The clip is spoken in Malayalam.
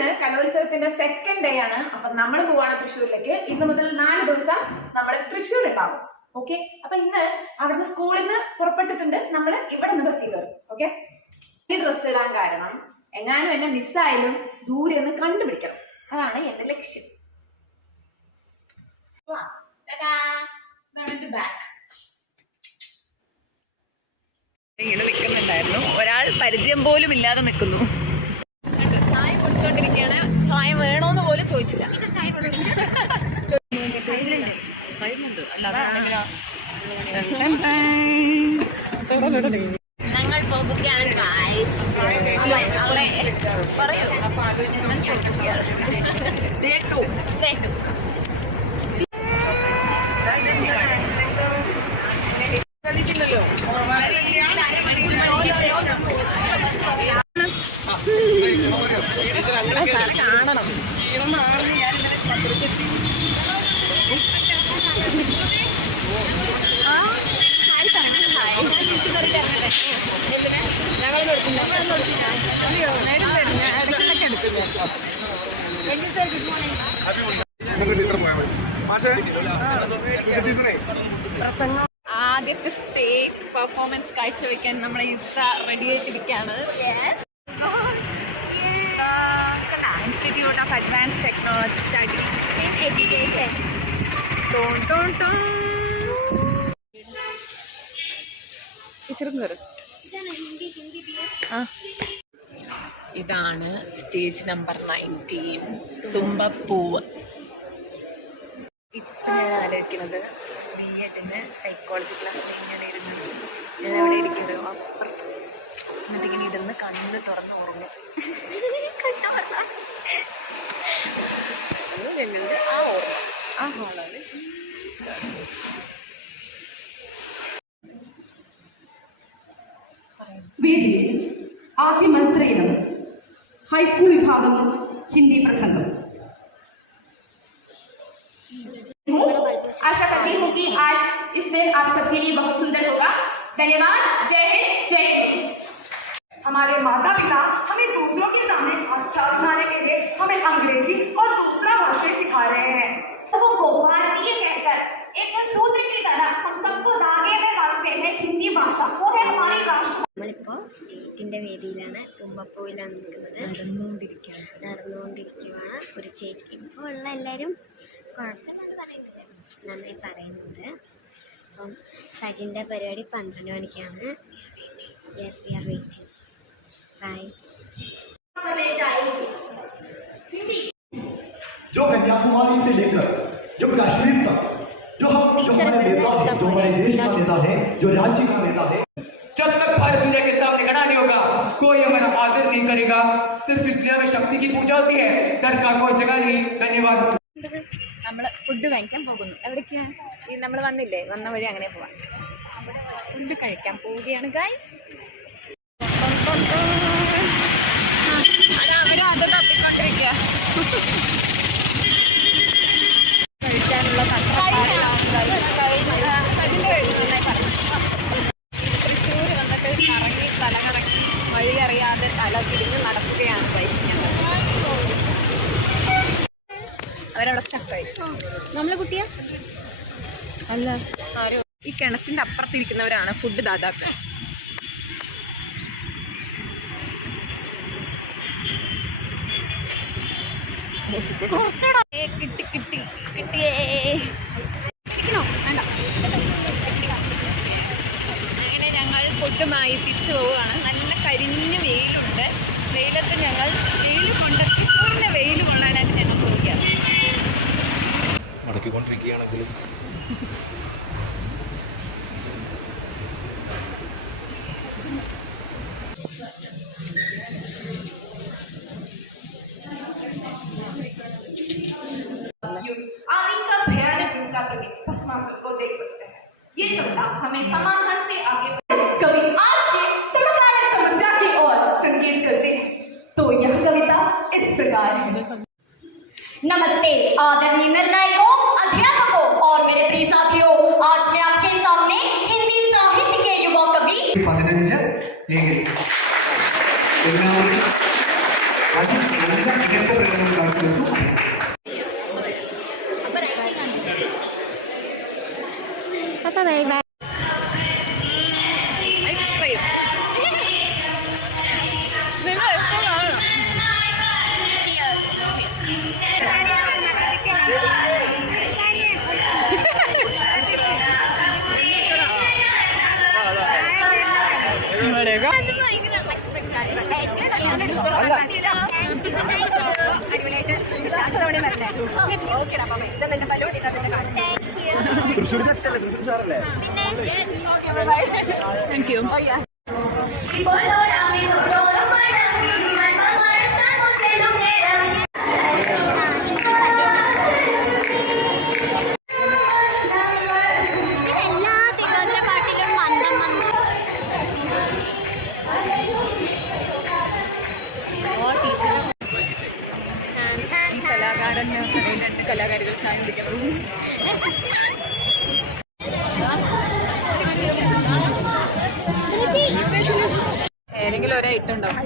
ഇന്ന് കലോത്സവത്തിന്റെ സെക്കൻഡ് ഡേ ആണ്. അപ്പൊ നമ്മൾ പോവാണ് തൃശ്ശൂരിലേക്ക്. ഇന്ന് മുതൽ 4 ദിവസം നമ്മൾ തൃശ്ശൂർ ഉണ്ടാവും. ഓക്കെ, അപ്പൊ ഇന്ന് അവിടുന്ന് സ്കൂളിൽ നിന്ന് പുറപ്പെട്ടിട്ടുണ്ട്. നമ്മൾ ഇവിടെ നിന്ന് ബസ് കയറും. ഓക്കെ, ഈ ഡ്രസ് ഇടാൻ കാരണം എങ്ങാനും എന്നെ മിസ്സായാലും ദൂരെ ഒന്ന് കണ്ടുപിടിക്കണം. അതാണ് എന്റെ ലക്ഷ്യം. ഇങ്ങനെ നിൽക്കുന്നുണ്ടായിരുന്നു. ഒരാൾ പരിചയം പോലും ഇല്ലാതെ നിൽക്കുന്നു. ചായ കുടിച്ചോണ്ടിരിക്കുകയാണ്. ചായ വേണോന്ന് പോലും ചോദിച്ചില്ല. ഞങ്ങൾ പോകുകയാണ്. പറയൂ. കളിക്കുന്നല്ലോ. കാണണം. ആദ്യത്തെ സ്റ്റേജ് പെർഫോമൻസ് കാഴ്ചവെക്കാൻ നമ്മളെ യുക്ത റെഡി ആയിട്ടിരിക്കുകയാണ്. Institute of Advanced Technology Study in Education. ഇതാണ് സ്റ്റേജ് നമ്പർ 19, തുമ്പപ്പൂവ്. ഇപ്പം ഞാൻ ആലോചിക്കുന്നത് B.Edന് സൈക്കോളജി ക്ലാസ്സിൽ ഇങ്ങനെ ഇരുന്നത് ഞാൻ അവിടെ ഇരിക്കുന്നത് അപ്പുറത്ത് എന്നിട്ടിങ്ങനെ ഇരുന്ന് കണ്ണ് തുറന്ന് ഉറങ്ങും. ഞങ്ങളുടെ ആ ഹാളാണ്. വേദിയിൽ ആദ്യ മത്സര ഇനം ഹൈസ്കൂൾ വിഭാഗം ഹിന്ദി പ്രസംഗം. आशा करती हूँ कि आज इस दिन आप सबके लिए बहुत सुंदर होगा. धन्यवाद. जय हिंद, जय हिंद. हमारे माता पिता हमें दूसरों के सामने अच्छा दिखाने के लिए हमें अंग्रेजी और दूसरा भाषा सिखा रहे हैं. को भारतीय कहकर एक सूत्र की तरह हम सबको धागे में बांधते हैं. हिंदी भाषा वो है हमारी राष्ट्र. നമ്മളിപ്പോൾ സ്റ്റേറ്റിൻ്റെ വേദിയിലാണ്, തുമ്പപ്പൂവിലാണ് നിൽക്കുന്നത്. നടന്നുകൊണ്ടിരിക്കുകയാണ്. ഒരു ചേച്ചി ഇപ്പോൾ ഉള്ള എല്ലാവരും കുഴപ്പമില്ലാന്ന് പറയുന്നത്, നന്നായി പറയുന്നുണ്ട്. അപ്പം സജിൻ്റെ പരിപാടി 12 മണിക്കാണ്. Yes, we are waiting. Bye. जो कन्याकुमारी से लेकर जो कश्मीर तक जो हमारे नेता है, जो हमारे देश का नेता है, जो राज्य का नेता है, जब तक भारत दुनिया के सामने खड़ा नहीं होगा कोई हमारा आदर नहीं करेगा. सिर्फ इस दुनिया में शक्ति की पूजा होती है, डर का कोई जगह नहीं. धन्यवाद. നമ്മൾ ഫുഡ് കഴിക്കാൻ പോകുന്നു. എവിടേക്കാണ്? ഈ നമ്മൾ വന്നില്ലേ, വന്ന വഴി അങ്ങനെ പോവാം. ഫുഡ് കഴിക്കാൻ പോവുകയാണ് ഗൈസ്. അവരത് തപ്പിക്കൊണ്ടിരിക്കുക. കഴിക്കാനുള്ള തൃശ്ശൂർ വന്നിട്ട് കറങ്ങി തലകറങ്ങി വഴി അറിയാതെ തല തിരിഞ്ഞ് നടക്കുകയാണ് ഗൈസ്. അവരവിടെ സ്റ്റക്കായി. നമ്മളെ കുട്ടിയാ അല്ല, ആരോ ഈ കിണറ്റിന്റെ അപ്പുറത്തിരിക്കുന്നവരാണ് ഫുഡ് ദാതാക്കൾ. കിട്ടിയേ. അങ്ങനെ ഞങ്ങൾ ഫുഡുമായി തിരിച്ചു പോവുകയാണ്. നല്ല കരിഞ്ഞ വെയിലുണ്ട്. വെയിലത്ത് ഞങ്ങൾ വെയിൽ കൊണ്ട് തൃശ്ശൂരിൻ്റെ വെയിൽ കൊള്ളാനായിട്ട് ഞങ്ങൾ പോവുകയാണ്. നടത്തിക്കൊണ്ടിരിക്കുകയാണെങ്കിലും आदि का भयानक युग का प्रतीक भस्मासुर को देख सकते हैं. ये कविता हमें समाधान से आगे कवि आज के समकालीन समस्या की ओर संकेत करते हैं. तो यह कविता इस प्रकार है. नमस्ते आदरणीय निर्णायकों, अध्यापकों और मेरे प्रिय साथियों. आज मैं आपके सामने हिंदी साहित्य के युवा कवि 15 എല്ലാവരും എല്ലാ മികച്ച പ്രകടനവും കാഴ്ചവെച്ചു. അപ്പോൾ ബൈ ബൈ. തൃശ്ശൂർ സെറ്റല്ലേ, തൃശ്ശൂർ സാറല്ലേ? Thank you. എല്ലാ തിരുവാതിര പാട്ടിലും മന്ദം മന്ദം. കലാകാരികൾ ചായ കുടിക്കണം. ഏതെങ്കിലും ഒരേ ഐറ്റം ഉണ്ടാവും.